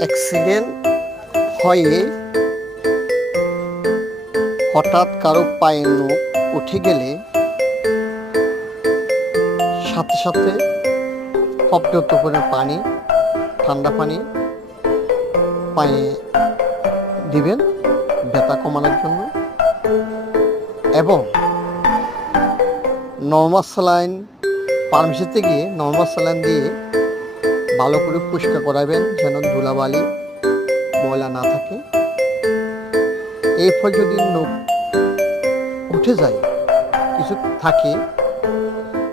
Accident হয়ে হঠাৎ কারো পায়ে নখ উঠে গেলে সাথে সাথে পর্যাপ্ত পরিমাণে পানি, ঠান্ডা পানি পায়ে দিবেন ব্যথা কমানোর জন্য, এবং নরমাল স্যালাইন ফার্মেসিতে গিয়ে নরমাল স্যালাইন দিয়ে ভালো করে পরিষ্কার করাবেন যেন ধুলাবালি ময়লা না থাকে। এরপর যদি নখ উঠে যায় কিছু থাকে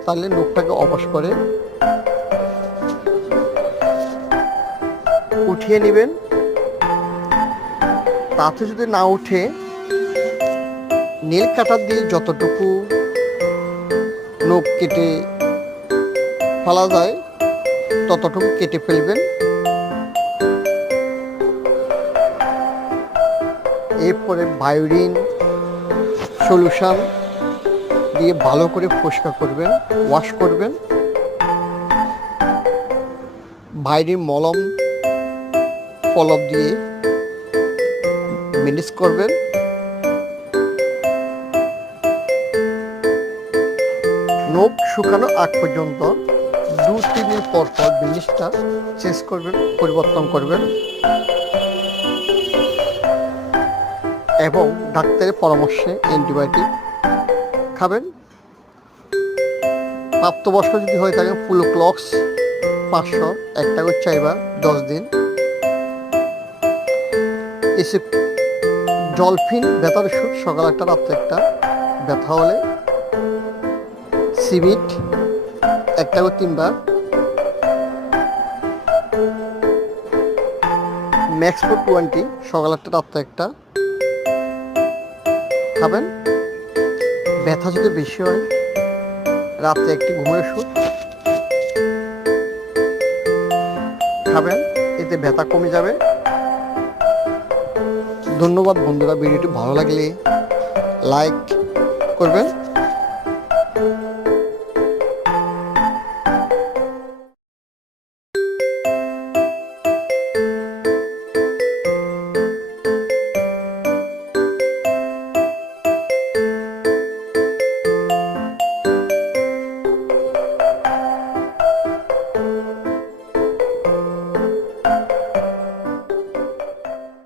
তাহলে নখটাকে অবশ করে উঠিয়ে নেবেন। তাতে যদি না উঠে নীল কাটার দিয়ে যতটুকু নখ কেটে ফেলা যায় ততটুকু কেটে ফেলবেন। এরপরে বায়োডিন সলিউশন দিয়ে ভালো করে পরিষ্কার করবেন, ওয়াশ করবেন। বায়োডিন মলম পলব দিয়ে মেনিস করবেন। নখ শুকানো আগ পর্যন্ত 2-3 দিন পর পর জিনিসটা চেঞ্জ করবেন, পরিবর্তন করবেন, এবং ডাক্তারের পরামর্শে অ্যান্টিবায়োটিক খাবেন। প্রাপ্তবয়স্ক যদি হয়ে থাকে ফুলোক্লক্স 500 একটা করে চাইবা 10 দিন। এসে ডলফিন ব্যথার ওষুধ সকাল একটা রাত্রে একটা, ব্যথা হলে সিবিট একটা করে 3 বার, ম্যাক্স ফর 20 সকাল একটা রাত্রে একটা খাবেন। ব্যথা যদি বেশি হয় রাত্রে একটি ঘুমের ওষুধ খাবেন, এতে ব্যথা কমে যাবে। ধন্যবাদ বন্ধুরা, ভিডিওটি ভালো লাগলে লাইক করবেন।